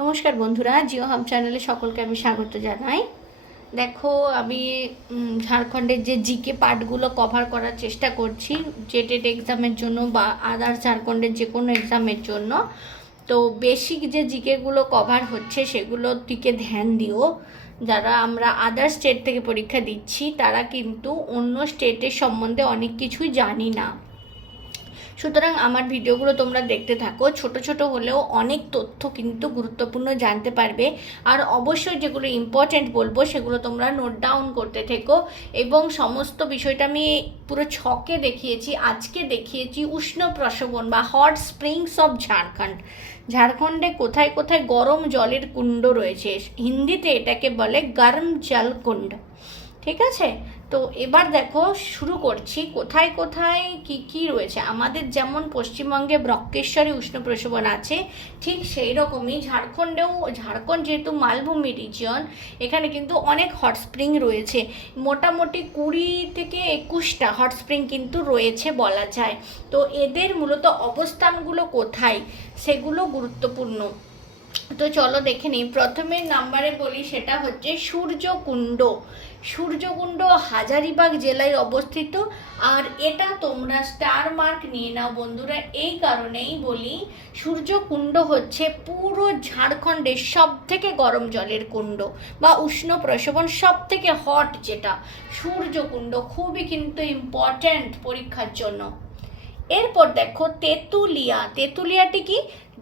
নমস্কার বন্ধুরা, জিও হাম চ্যানেলে সকলকে আমি স্বাগত জানাই। দেখো, আমি ঝাড়খণ্ডের যে জিকে পার্টগুলো কভার করার চেষ্টা করছি জেটেড এক্সামের জন্য বা আদার্স ঝাড়খণ্ডের যে কোনো এক্সামের জন্য। তো বেসিক যে জিকেগুলো কভার হচ্ছে সেগুলোর দিকে ধ্যান দিও। যারা আমরা আদার স্টেট থেকে পরীক্ষা দিচ্ছি তারা কিন্তু অন্য স্টেটের সম্বন্ধে অনেক কিছুই জানি না। সুতরাং আমার ভিডিওগুলো তোমরা দেখতে থাকো, ছোট ছোট হলেও অনেক তথ্য কিন্তু গুরুত্বপূর্ণ জানতে পারবে। আর অবশ্যই যেগুলো ইম্পর্ট্যান্ট বলবো সেগুলো তোমরা নোট ডাউন করতে থেকো। এবং সমস্ত বিষয়টা আমি পুরো ছকে দেখিয়েছি, আজকে দেখিয়েছি উষ্ণ প্রসবন বা হট স্প্রিংস অফ ঝাড়খণ্ড। ঝাড়খণ্ডে কোথায় কোথায় গরম জলের কুণ্ড রয়েছে, হিন্দিতে এটাকে বলে গরম জল কুণ্ড। ঠিক আছে, তো এবার দেখো শুরু করছি কোথায় কোথায় কি কি রয়েছে। আমাদের যেমন পশ্চিমবঙ্গে ব্রহ্মেশ্বরে উষ্ণ প্রসবন আছে, ঠিক সেই রকমই ঝাড়খণ্ড যেহেতু মালভূমি রিজিয়ন, এখানে কিন্তু অনেক হট স্প্রিং রয়েছে। মোটামুটি 20 থেকে 21টা হট স্প্রিং কিন্তু রয়েছে বলা যায়। তো এদের মূলত অবস্থানগুলো কোথায় সেগুলো গুরুত্বপূর্ণ। তো চলো দেখে নিই। প্রথমে নাম্বারে বলি, সেটা হচ্ছে সূর্যকুণ্ড। সূর্যকুণ্ড হাজারিবাগ জেলায় অবস্থিত। আর এটা তোমরা স্টার মার্ক নিয়ে নাও বন্ধুরা, এই কারণেই বলি সূর্যকুণ্ড হচ্ছে পুরো ঝাড়খণ্ডের সব থেকে গরম জলের কুণ্ড বা উষ্ণ প্রসবন, সব থেকে হট যেটা সূর্যকুণ্ড, খুবই কিন্তু ইম্পর্ট্যান্ট পরীক্ষার জন্য। এরপর দেখো তেঁতুলিয়া। তেঁতুলিয়াটি কি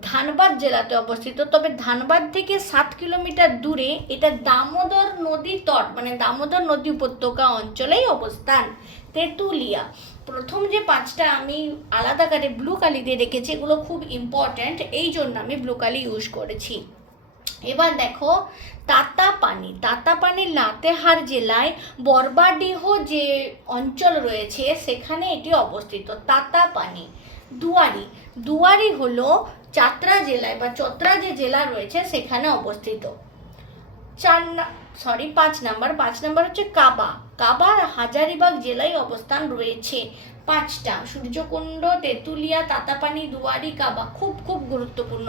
ধানবাদ জেলাতে অবস্থিত, তবে ধানবাদ থেকে 7 কিলোমিটার দূরে। এটা দামোদর নদী তট মানে দামোদর নদী উপত্যকা অঞ্চলেই অবস্থান তেঁতুলিয়া। প্রথম যে 5টা আমি আলাদা করে ব্লু কালি দিয়ে রেখেছি, এগুলো খুব ইম্পর্ট্যান্ট, এই জন্য আমি ব্লু কালি ইউজ করেছি। এবার দেখো তাতাপানি। তাতাপানি লাতেহার জেলায় বরবাডিহ যে অঞ্চল রয়েছে সেখানে এটি অবস্থিত। তাতাপানি। দুয়ারি। দুয়ারি হলো চাতরা জেলায় বা চতরা যে জেলা রয়েছে সেখানে অবস্থিত। 5 নাম্বার হচ্ছে কাবা। কাবার হাজারিবাগ জেলায় অবস্থান রয়েছে। 5টা সূর্যকুণ্ড, তেঁতুলিয়া, তাতাপানি, দুয়ারি, কাবা, খুব খুব গুরুত্বপূর্ণ।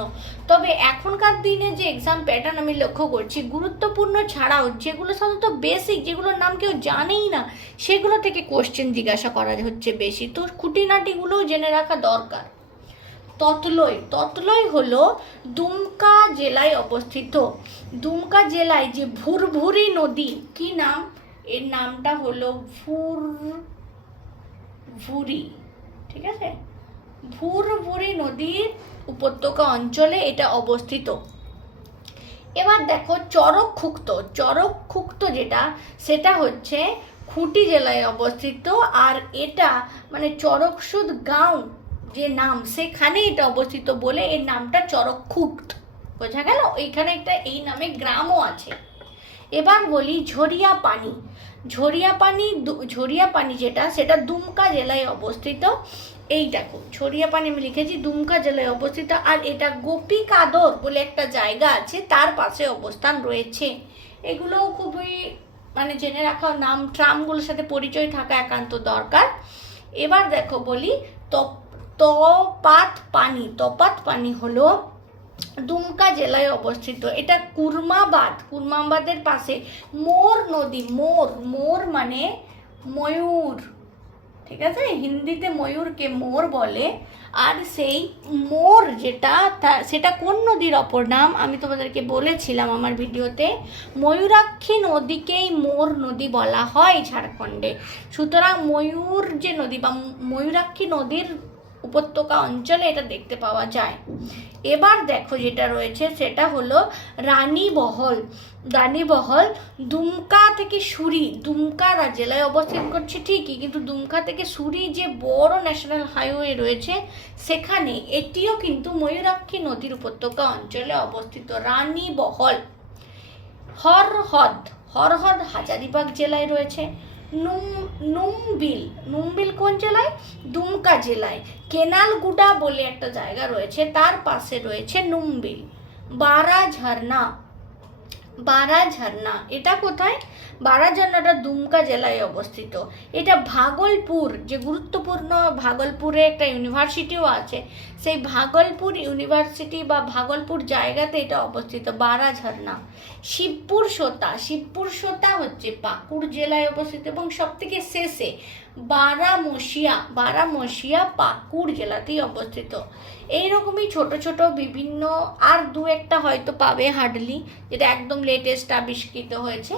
তবে এখনকার দিনে যে এক্সাম প্যাটার্ন আমি লক্ষ্য করছি, গুরুত্বপূর্ণ ছাড়াও যেগুলো সাধারণত বেসিক, যেগুলোর নাম কেউ জানেই না, সেগুলো থেকে কোশ্চেন জিজ্ঞাসা করা হচ্ছে বেশি। তো খুঁটিনাটিগুলোও জেনে রাখা দরকার। ততলই। ততলই হলো দুমকা জেলায় অবস্থিত। দুমকা জেলায় যে ভুরভুরি নদী, কি নাম এর, নামটা হলো ভুরভুরি। ঠিক আছে, ভুরভুরি নদীর উপত্যকা অঞ্চলে এটা অবস্থিত। এবার দেখো চরকখুক্ত। চরকখুক্ত যেটা, সেটা হচ্ছে খুঁটি জেলায় অবস্থিত। আর এটা মানে চরকসুদ গাঁও যে নাম, সেখানে এটা অবস্থিত বলে এর নামটা চরকখুক্ত। বোঝা গেল? এইখানে একটা এই নামে গ্রামও আছে। এবার বলি ঝরিয়া পানি। ঝরিয়া পানি যেটা, সেটা দুমকা জেলায় অবস্থিত। এই দেখো ঝরিয়া পানি আমি লিখেছি, দুমকা জেলায় অবস্থিত। আর এটা গোপীকাদর বলে একটা জায়গা আছে, তার পাশে অবস্থান রয়েছে। এগুলোও খুবই মানে জেনে রাখা, নাম ট্রামগুলোর সাথে পরিচয় থাকা একান্ত দরকার। এবার দেখো বলি তপাত পানি। তপাত পানি হলো দুমকা জেলায় অবস্থিত। এটা কুরমাবাদের পাশে। মোর নদী। মোর মানে ময়ূর। ঠিক আছে, হিন্দিতে ময়ূরকে মোর বলে। আর সেই মোর যেটা, সেটা কোন নদীর অপর নাম আমি তোমাদেরকে বলেছিলাম আমার ভিডিওতে। ময়ূরাক্ষী নদীকেই মোর নদী বলা হয় ঝাড়খণ্ডে। সুতরাং ময়ূর যে নদী বা ময়ূরাক্ষী নদীর উপত্যকা অঞ্চলে এটা দেখতে পাওয়া যায়। এবার দেখো যেটা রয়েছে সেটা হলো রানীবহল। রানীবহল দুমকা থেকে সুরি। দুমকা জেলায় অবস্থান করছে ঠিকই, কিন্তু দুমকা থেকে সুরি যে বড় ন্যাশনাল হাইওয়ে রয়েছে সেখানে, এটিও কিন্তু ময়ূরাক্ষী নদীর উপত্যকা অঞ্চলে অবস্থিত। রানীবহল। হরহদ হাজারিবাগ জেলায় রয়েছে। নুমবিল কোন জেলায়? দুমকা জেলায়। কেনালগুডা বলে একটা জায়গা রয়েছে, তার পাশে রয়েছে নুমবিল। বারা ঝর্ণা, এটা কোথায়? বারা ঝর্ণাটা দুমকা জেলায় অবস্থিত। এটা ভাগলপুর, যে গুরুত্বপূর্ণ ভাগলপুরে একটা ইউনিভার্সিটিও আছে, সেই ভাগলপুর ইউনিভার্সিটি বা ভাগলপুর জায়গাতে এটা অবস্থিত, বারা ঝর্ণা। শিবপুর সোতা, শিবপুর সোতা হচ্ছে পাকুড় জেলায় অবস্থিত এবং সব থেকে শেষে বারামসিয়া, বারামসিয়া পাকুড় জেলাতেই অবস্থিত। এইরকমই ছোট ছোট বিভিন্ন আর দু একটা হয়তো পাবে হার্ডলি, যেটা একদম লেটেস্ট আবিষ্কৃত হয়েছে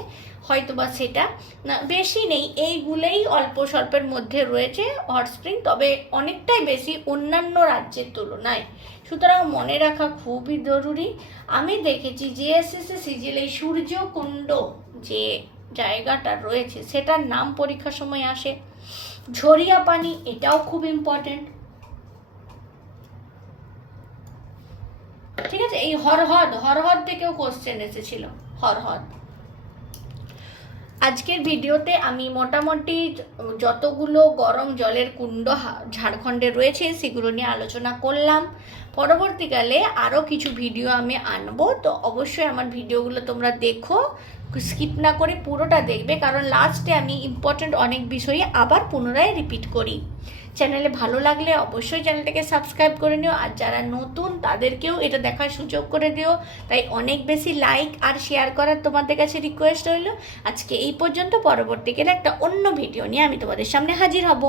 হয়তো বা, সেটা না, বেশি নেই, এইগুলোই অল্প স্বল্পের মধ্যে রয়েছে হট স্প্রিং, তবে অনেকটাই বেশি অন্যান্য রাজ্যের তুলনায়, সুতরাং মনে রাখা খুবই জরুরি। আমি দেখেছি জিএসএসসি সিজিএল এই সূর্যকুণ্ড যে জায়গাটা রয়েছে সেটার নাম পরীক্ষার সময় আসে। ঝরিয়া পানি, এটাও খুব ইম্পর্টেন্ট, ঠিক আছে। এই হরহদ, হরহদ থেকেও কোশ্চেন এসেছিল, হরহদ। আজকের ভিডিওতে আমি মোটামুটি যতগুলো গরম জলের কুণ্ড ঝাড়খণ্ডে রয়েছে সেগুলো নিয়ে আলোচনা করলাম। পরবর্তীকালে আরও কিছু ভিডিও আমি আনবো, তো অবশ্যই আমার ভিডিওগুলো তোমরা দেখো, স্কিপ না করে পুরোটা দেখবে, কারণ লাস্টে আমি ইম্পর্ট্যান্ট অনেক বিষয়ে আবার পুনরায় রিপিট করি। চ্যানেলে ভালো লাগলে অবশ্যই চ্যানেলটাকে সাবস্ক্রাইব করে নিও, আর যারা নতুন তাদেরকেও এটা দেখার সুযোগ করে দিও। তাই অনেক বেশি লাইক আর শেয়ার করার তোমাদের কাছে রিকোয়েস্ট রইল। আজকে এই পর্যন্ত, পরবর্তীকালে একটা অন্য ভিডিও নিয়ে আমি তোমাদের সামনে হাজির হব।